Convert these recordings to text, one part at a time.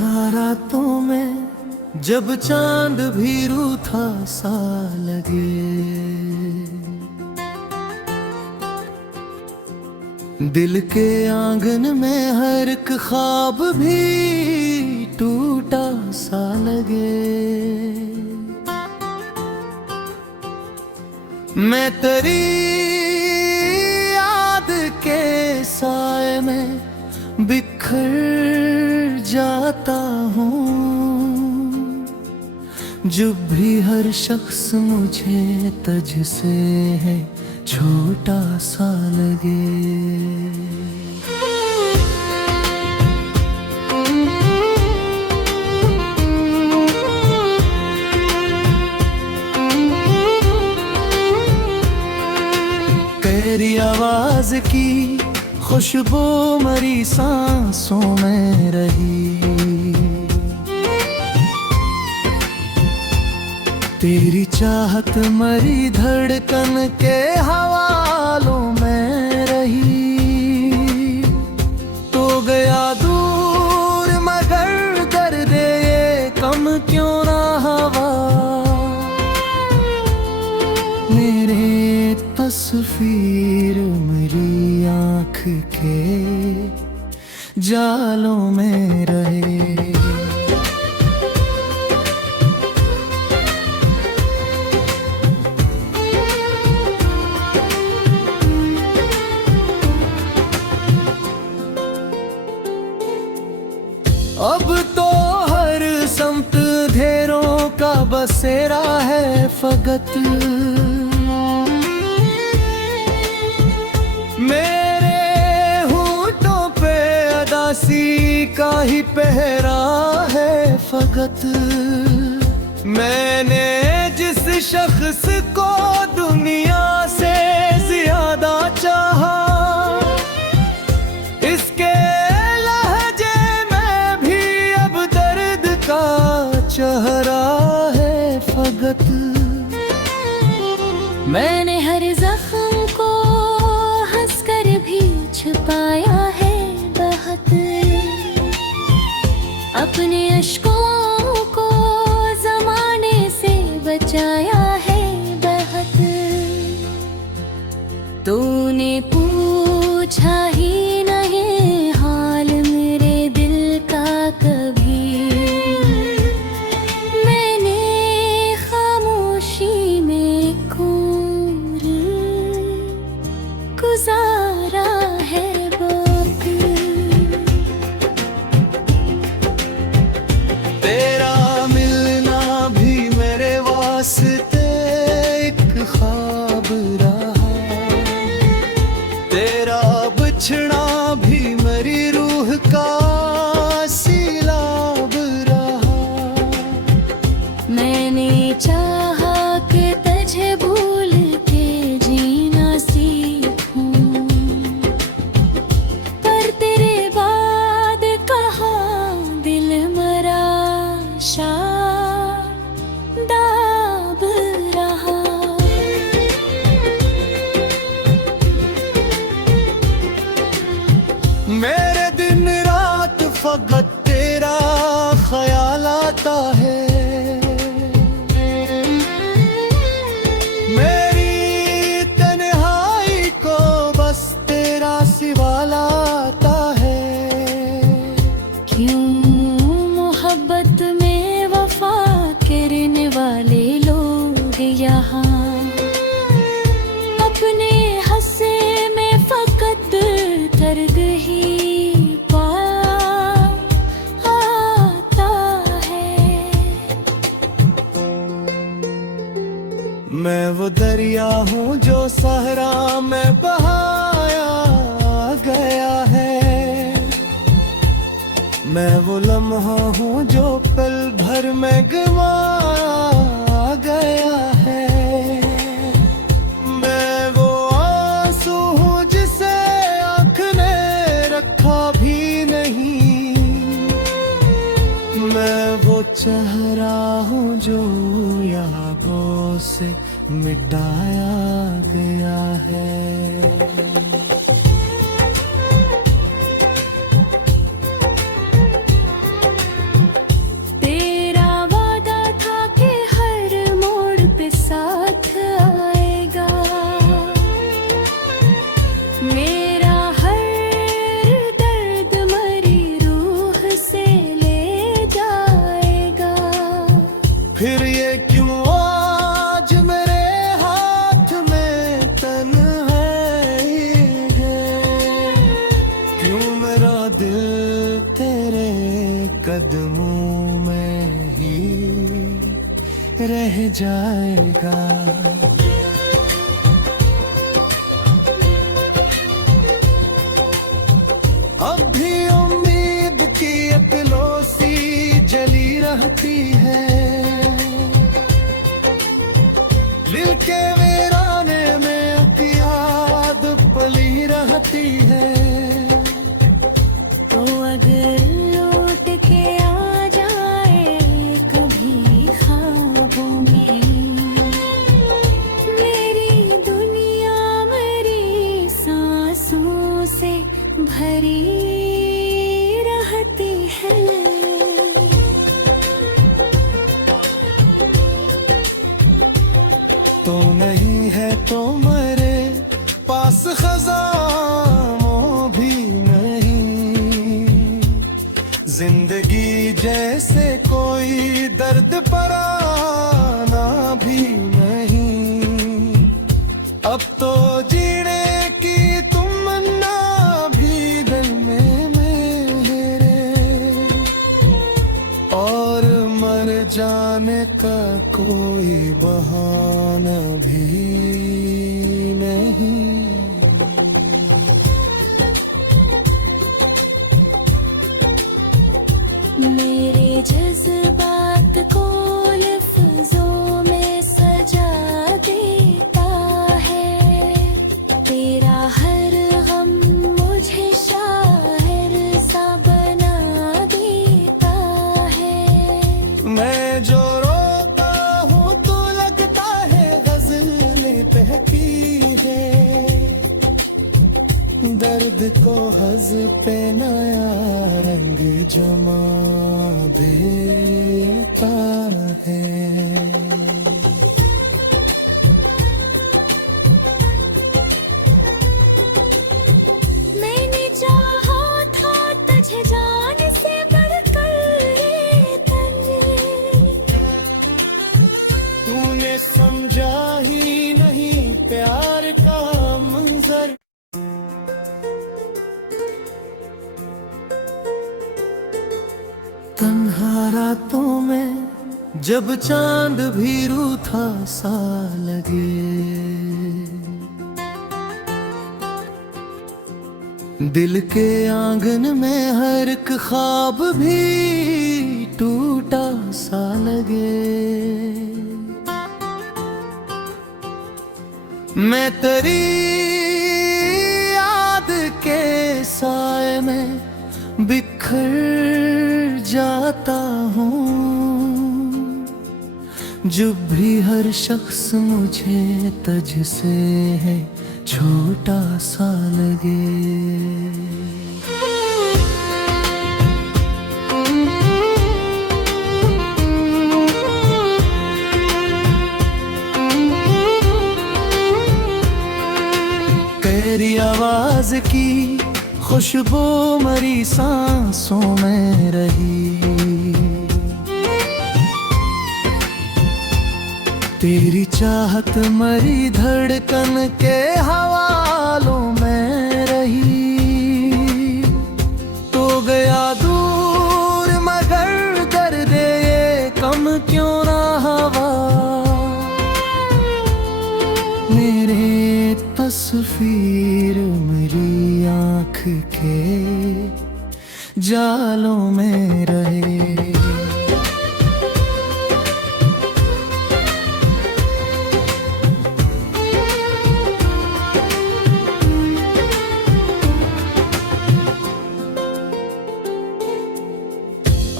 तन्हा रातों में जब चांद भी रूठा सा लगे, दिल के आंगन में हर एक ख्वाब भी टूटा सा लगे। मैं तेरी याद के साए में बिखर जाता हूँ, जब भी हर शख्स मुझे तुझसे है छोटा सा लगे। तेरी आवाज की खुशबू मरी सांसों में रही, तेरी चाहत मरी धड़कन के हवालों में रही। तो गया दूर मगर दर्द ये कम क्यों ना हवा, मेरे तस्वीर मेरी आँख के जालों में रहे। अब तो हर समत धेरों का बसेरा है फकत, मेरे होठों पे अदासी का ही पहरा है फकत। मैंने जिस शख्स को दुनिया से ज्यादा चाहा, इसके लहजे में भी अब दर्द का चेहरा है फकत। मैंने हर जख्म को हंसकर भी छुपाया है बहुत, अपने अश्कों को जमाने से बचाया है बहुत। तूने पूछा ही नहीं हाल मेरे दिल का कभी, मैंने खामोशी में खून गुजारा है वक्त। तेरा मिलना भी मेरे वास्ते एक ख्वाब रहा, तेरा बिछड़ा भी मेरी रूह का सीलाब रहा। मैंने चाहा कि तुझे भूल के जीना सीखूं, पर तेरे बाद कहाँ दिल मरा शादाब रहा। मेरे दिन रात फकत तेरा ख्याल आता है, मेरी तन्हाई को बस तेरा सिवा लाता है। क्यों मोहब्बत में वफा करने वाले लोग यहाँ अपने हंसे में फकत दर्द ही आता है। मैं वो दरिया हूँ जो सहरा में बहाया गया है, मैं वो लम्हा हूँ जो पल भर में गवाया गया है। मैं वो आंसू हूँ जिसे आँख ने रखा भी नहीं, मैं वो चेहरा हूँ जो यादों से मिटाया गया है। रह जाएगा। अब भी उम्मीद की अतलोसी जली रहती है, दिल के वीराने में याद पली रहती है। तो अगर लौट के आ जाए कभी ख्वाबों में, मेरी दुनिया मेरी सांसों से भरी रहती है। तो नहीं है तो मेरे पास खजानों भी नहीं, जिंदगी जैसे कोई दर्द पराना भी नहीं। अब तो जीने की तमन्ना भी दिल में मेरे, और मर जाने का कोई बहाना भी नहीं। मेरे जज्बात को लफ्जों में सजा देता है, तेरा हर गम मुझे शायर सा बना देता है। मैं जो रोता हूँ तो लगता है गजल बहकी है, दर्द को हज पे नया रंग जमा देता है। मैंने चाहा था तुझे जान से बढ़कर ये तन, तूने समझा ही नहीं प्यार का मंजर। तन्हा रातों में जब चांद भी रूठा सा लगे, दिल के आंगन में हर एक ख्वाब भी टूटा सा लगे। मैं तेरी याद के साए में बिखर जाता हूँ, जब भी हर शख्स मुझे तुझसे है छोटा सा लगे। तेरी आवाज की खुशबू मरी सांसों में रही, तेरी चाहत मरी धड़कन के हवालों में रही। तो गया दूर मगर दर्द ये कम क्यों ना हवा, मेरे तस्वीर मेरी आँख के जालों में रहे।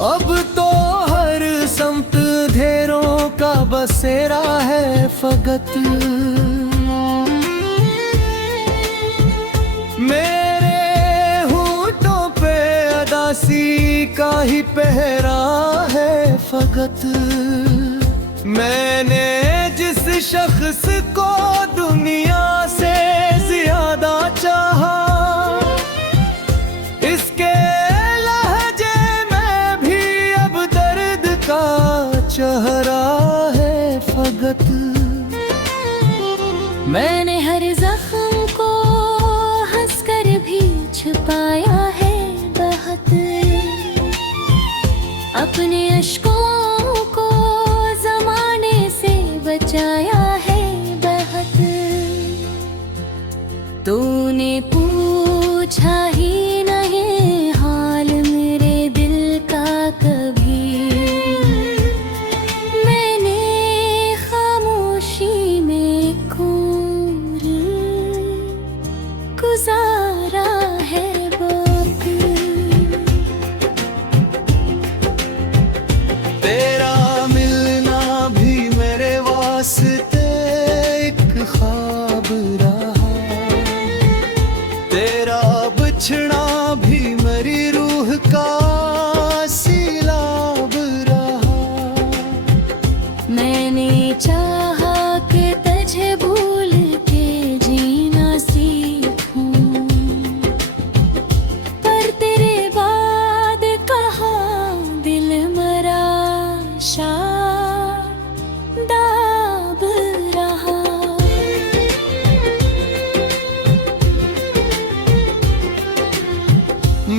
अब तो हर समत ढेरों का बसेरा है फकत, मेरे होठों पे अदासी का ही पहरा है फकत। मैंने जिस शख्स को दुनिया से ज्यादा चाहा, इसके लहजे में भी अब दर्द का चेहरा है फकत। मैंने हर जख्म को हंसकर भी छुपाया है बहुत, अपने अश्कों को जमाने से तूने पूछा ही नहीं हाल मेरे दिल का कभी। मैंने खामोशी में खून गुजारा है वक्त। तेरा मिलना भी मेरे वास्ते एक ख्वाब रहा, तेरा बिछड़ा भी मेरी रूह का सीलाब रहा। मैंने चाहा कि तुझे भूल के जीना सीखूं, पर तेरे बाद कहा दिल मरा शादाब रहा।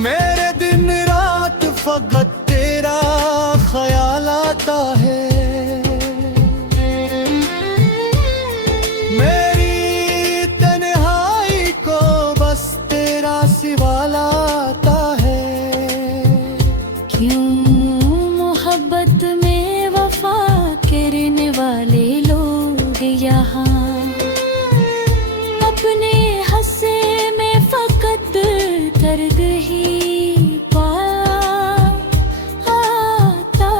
मेरे दिन रात फकत तेरा ख्याल आता है, मेरी तन्हाई को बस तेरा सिवा लाता है। क्यों मोहब्बत में वफा करने वाले लोग यहाँ अपने हंसे में फकत दर्द ही आता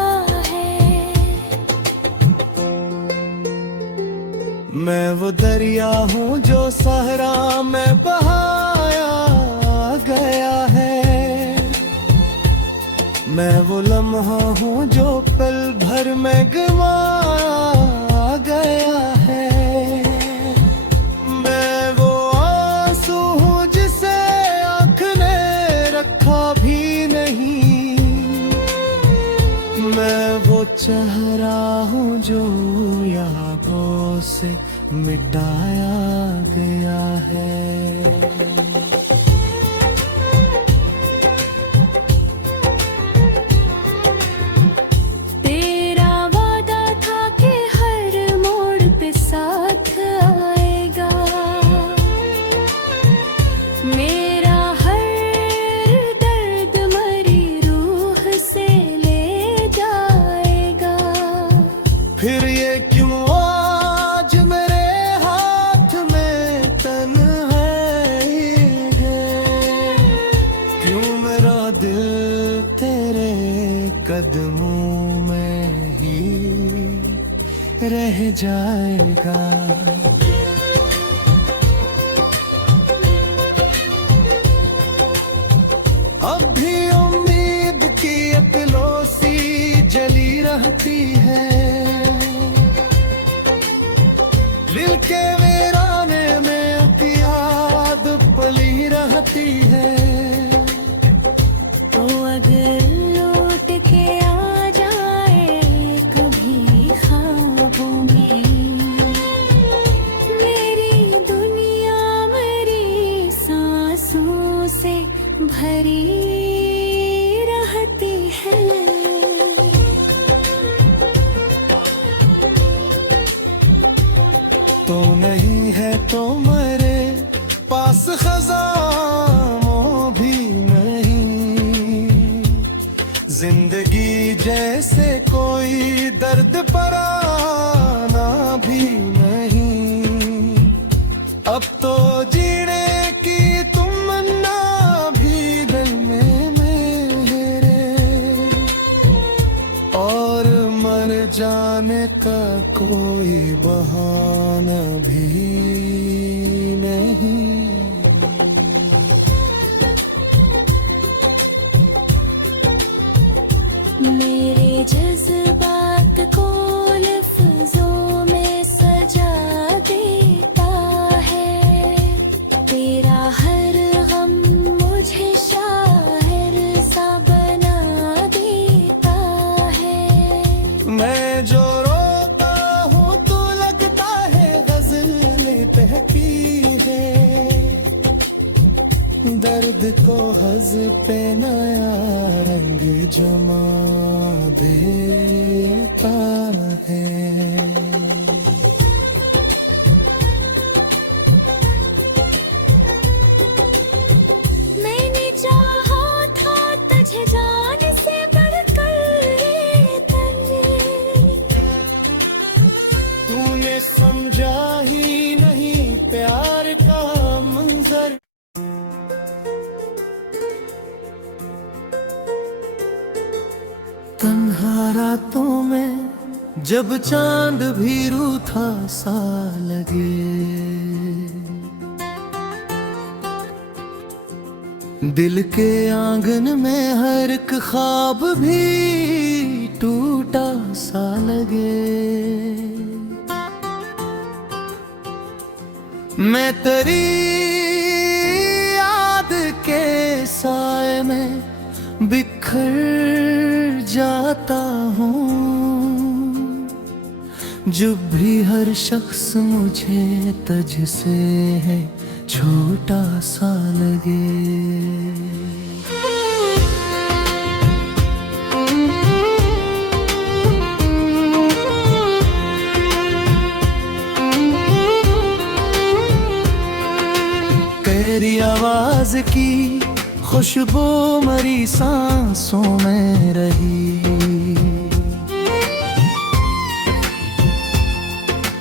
है। मैं वो दरिया हूँ जो सहरा में बहाया गया है, मैं वो लम्हा हूँ जो पल भर में गवाया गया है। मैं वो आंसू हूँ जिसे आँख ने रखा भी नहीं, मैं वो चेहरा हूँ जो यादों से मिटाया गया है। तेरा वादा था कि हर मोड़ पे साथ आएगा, मेरा हर दर्द मरी रूह से ले जाएगा। फिर ये क्यों आज मेरे हाथ में तन्हाई है, क्यों मेरा दिल तेरे कदमों में ही रह जाएगा। अब भी उम्मीद की अतलोसी जली रहती है, दिल के वीराने में याद पली रहती है। तो अगर लौट के आ जाए कभी ख्वाबों में, मेरी दुनिया मेरी सांसों से भरी रहती है। तो नहीं है तो मेरे पास खजानों भी नहीं, जिंदगी जैसे कोई दर्द पराना भी नहीं। अब तो जीने की तमन्ना भी दिल में मेरे, और मर जाने का कोई बहाना भी नहीं। मेरे जज्बात को लफ्जों में सजा देता है, तेरा हर गम मुझे शायर सा बना देता है। मैं जो रोता हूँ तो लगता है गजल बहकी है, दर्द को हज पे नया रंग जमा देता है। रातों में जब चांद भी रूठा सा लगे, दिल के आंगन में हर एक ख्वाब भी टूटा सा लगे। मैं तेरी याद के साए में बिखर जाता हूँ, जब भी हर शख्स मुझे तुझसे है छोटा सा लगे। तेरी आवाज की खुशबू मरी सांसों में रही,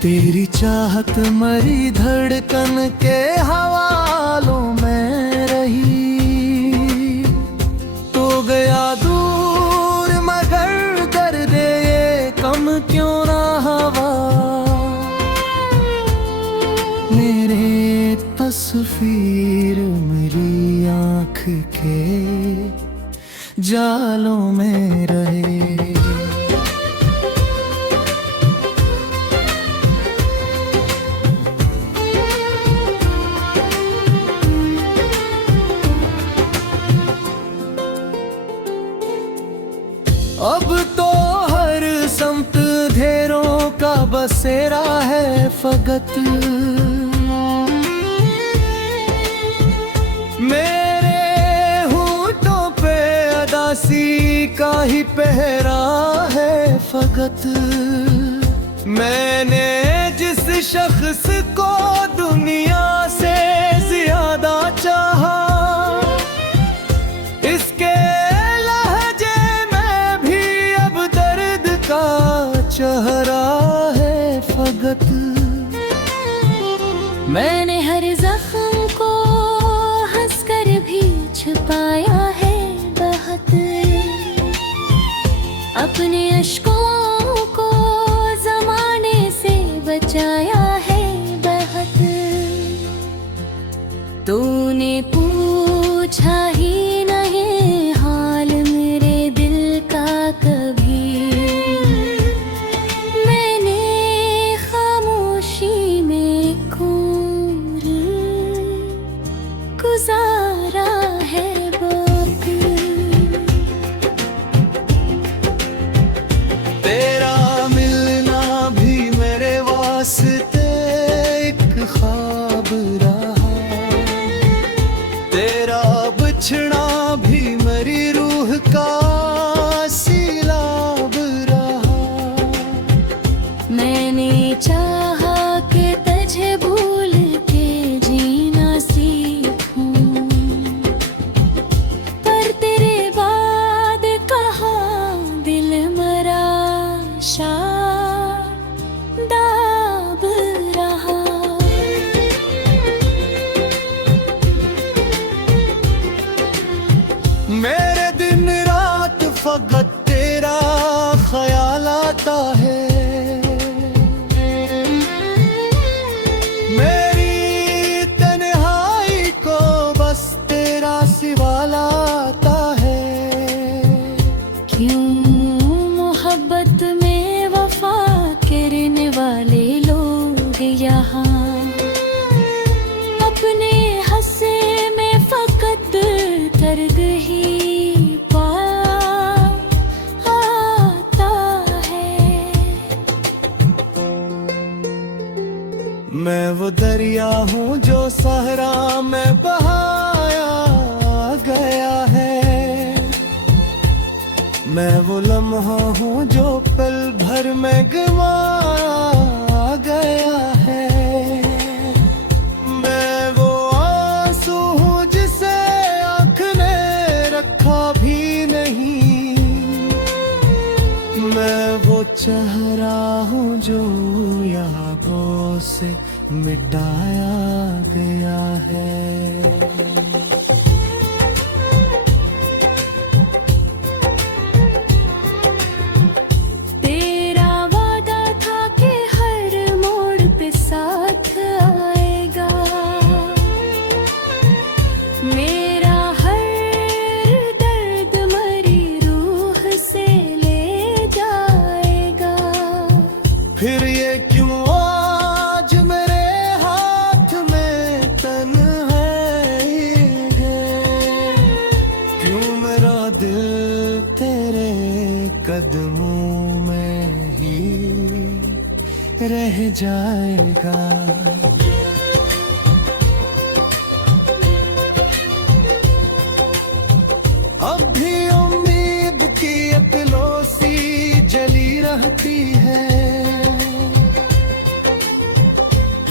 तेरी चाहत मरी धड़कन के हवालों में रही। तो गया दूर मगर दर्द ये कम क्यों ना हवा, मेरे तस्वीर मेरी आँख के जालों में रहे। अब तो हर समत धेरों का बसेरा है फकत, मेरे होठों पे अदासी का ही पहरा है फकत। मैंने जिस शख्स को दुनिया से ज्यादा चाहा, इसके लहजे में भी अब दर्द का चेहरा है फकत। मैंने हर जख्म को हंसकर भी छुपाया है बहुत, अपने अश्कों को जमाने से बचाया है बहुत। तूने पूछा ही नहीं हाल मेरे दिल का कभी, मैंने खामोशी में खून गुजारा है वक्त। तेरा मिलना भी मेरे वास्ते एक ख्वाब रहा, तेरा बिछड़ा भी मेरी रूह का सीलाब रहा। मैंने चाहा कि तुझे भूल के जीना सीखूं, पर तेरे बाद कहाँ दिल मरा शादाब रहा। मेरे दिन रात फकत तेरा ख्याल आता है, मेरी तन्हाई को बस तेरा सिवा लाता है। क्यों मोहब्बत में वफा करने वाले लोग यहाँ अपने हंसे में फकत दर्द ही आता है। मैं वो दरिया हूँ जो सहरा में बहाया गया है, मैं वो लम्हा हूँ जो पल भर में गवाया गया है। मैं वो आंसू हूँ जिसे आँख ने रखा भी नहीं, मैं वो चेहरा हूँ जो यादों से मिटाया गया है। रह जाएगा। अब भी उम्मीद की अतलोसी जली रहती है,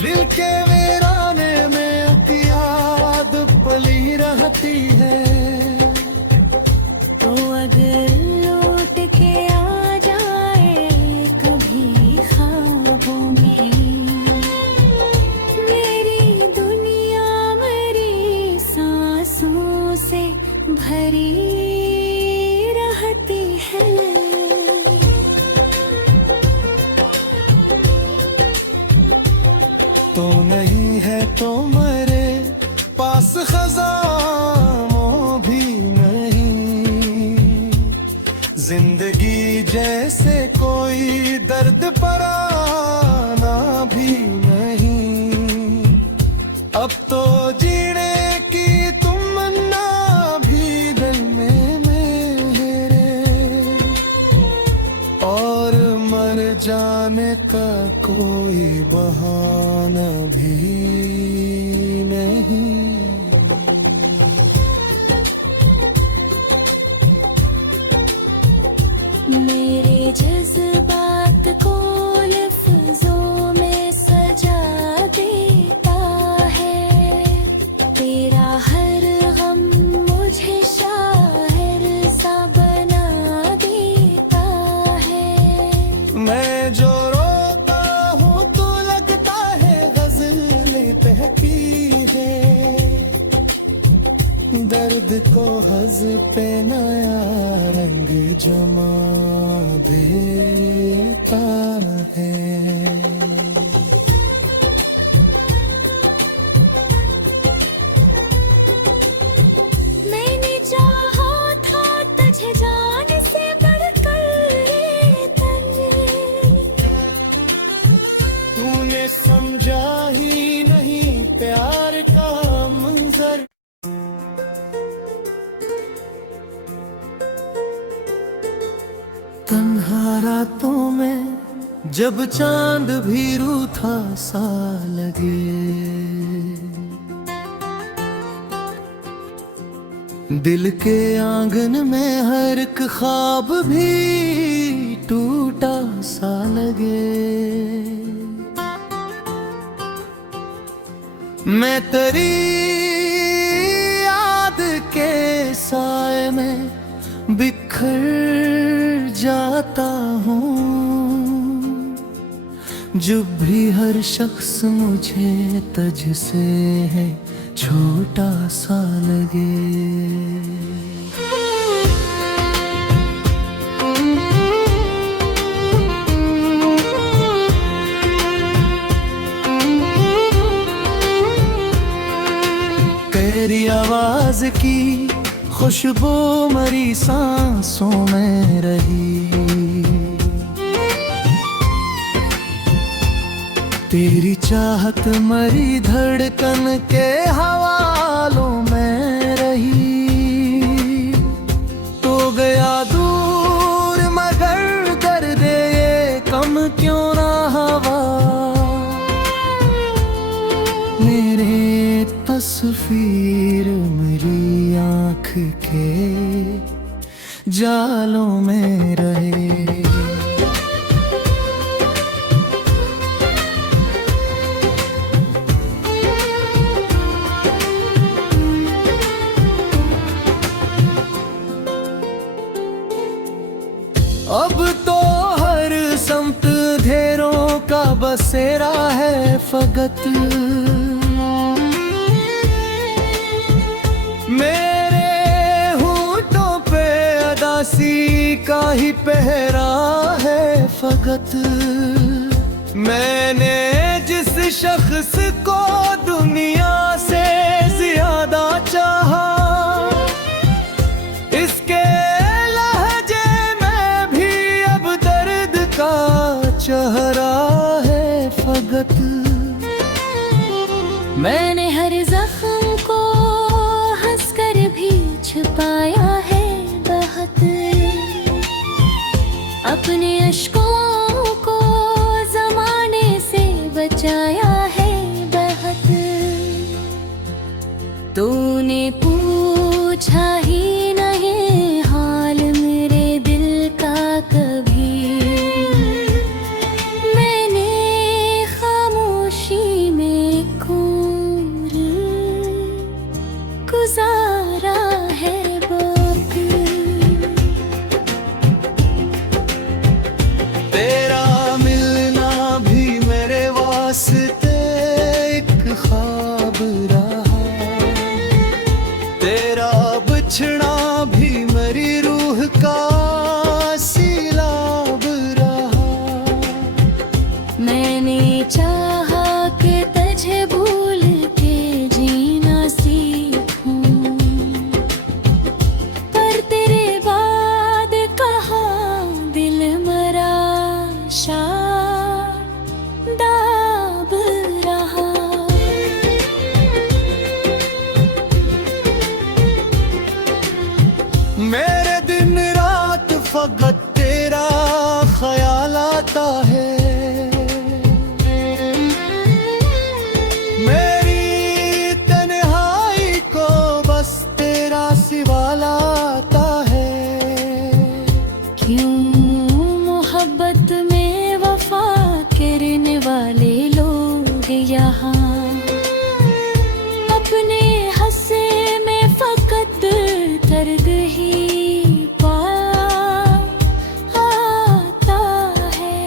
दिल के वीराने में अतियाद पली रहती है। तो अगर लौट के आ जाए कभी ख्वाबों में, मेरी दुनिया मेरी सांसों से भरी रहती है। तो नहीं है तो मेरे पास खजानों भी नहीं, जिंदगी जैसे कोई दर्द पराना भी नहीं। अब तो जीने की तमन्ना भी दिल में मेरे, और मर जाने का कोई बहाना भी नहीं। मेरे जज्बात को लफ्जों में सजा देता है, तेरा हर गम मुझे शायर सा बना देता है। मैं जो रोता हूँ तो लगता है गजलें बहकी है, दर्द को हज पे नया रंग जमा देता है। मैंने चाहा था तुझे जान से बढ़कर ये तन, तूने समझा ही नहीं प्यार का मंजर। तन्हा रातों में जब चांद भी रूठा सा लगे, दिल के आंगन में हर एक ख्वाब भी टूटा सा लगे। मैं तेरी याद के साए में बिखर जाता हूँ, जब भी हर शख्स मुझे तुझसे है छोटा सा लगे। तेरी आवाज की खुशबू मरी सांसों में रही, तेरी चाहत मरी धड़कन के हवालों में रही। तो गया दूर मगर दर्द ये कम क्यों ना हवा, मेरे तस्वीर मेरी आँख के जालों में रहे। अब तो हर समत ढेरों का बसेरा है फकत, मेरे होठों पे अदासी का ही पहरा है फकत। मैंने जिस शख्स को दुनिया से ज्यादा चाहा, इसके लहजे में भी अब दर्द का चेहरा है फकत। मैंने हर जख्म को हंसकर भी छुपाया है बहुत, अपने अश्कों को ज़माने तूने पूछा ही नहीं हाल मेरे दिल का कभी, मैंने खामोशी में खून गुजारा है वक्त। तेरा मिलना भी मेरे वास्ते एक ख्वाब रहा, तेरा बिछड़ा भी मेरी रूह का सीलाब रहा। मैंने चाहा कि तुझे भूल के जीना सीखूं, पर तेरे बाद कहाँ दिल मरा शादाब रहा। मेरे दिन रात फकत तेरा ख्याल आता है, मेरी तन्हाई को बस तेरा सिवाला आता है। क्यों मोहब्बत में वफा करने वाले लोग यहाँ अपने हंसे में फकत दर्द ही आता है।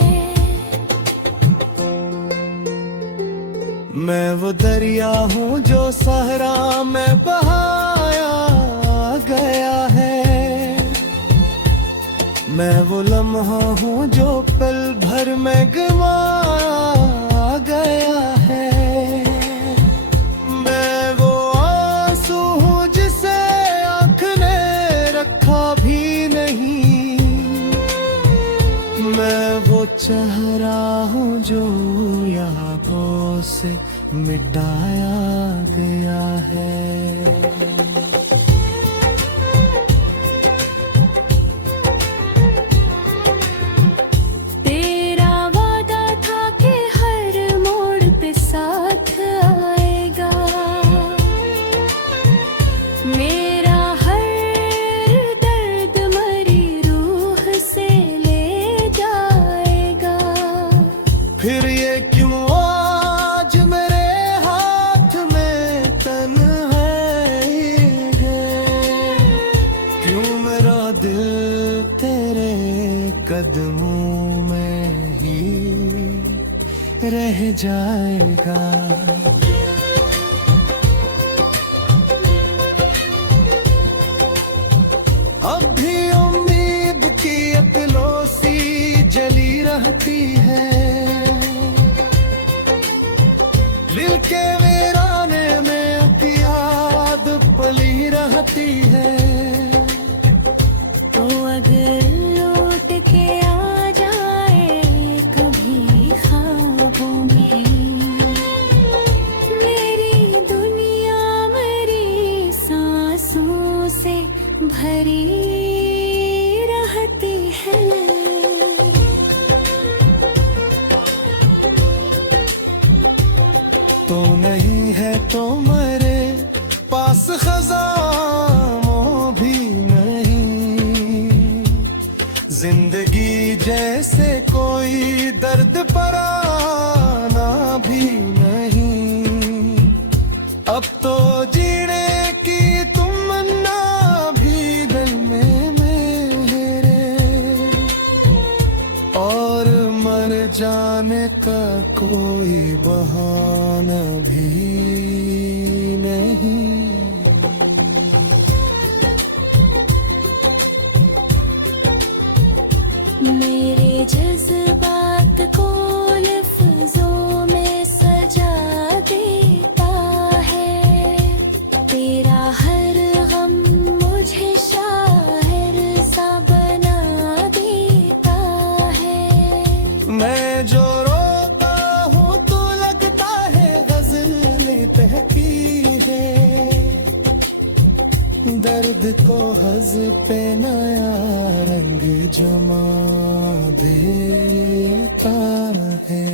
मैं वो दरिया हूँ जो सहरा में बहाया गया है, मैं वो लम्हा हूँ जो पल भर में गवाया गया है। मैं वो आंसू हूँ जिसे आँख ने रखा भी नहीं, मैं वो चेहरा हूँ जो यादों से मिटाया गया है। तेरा वादा था कि हर मोड़ पे साथ आएगा, मेरा हर दर्द मरी रूह से ले जाएगा। फिर ये क्यों आज मेरे हाथ में तन्हाई है, क्यों मेरा दिल तेरे कदमों में ही रह जाएगा। अब भी उम्मीद की अतलों सी जली रहती है, दिल के वीराने में याद पली रहती है। तो अगर लौट के आ जाए कभी ख्वाबों में, मेरी दुनिया मेरी सांसों से भरी रहती है। तो नहीं है तो मेरे पास खजानों भी नहीं, जिंदगी जैसे कोई दर्द पराना भी नहीं। अब तो जीने की तमन्ना भी दिल में मेरे, और मर जाने का कोई बहाना भी नहीं। मेरे जज्बात को लफ्जों में सजा देता है, तेरा हर गम मुझे शायर सा बना देता है। मैं जो रोता हूँ तो लगता है गजल बहकी है, दर्द को हज पे नया रंग जमा देता है।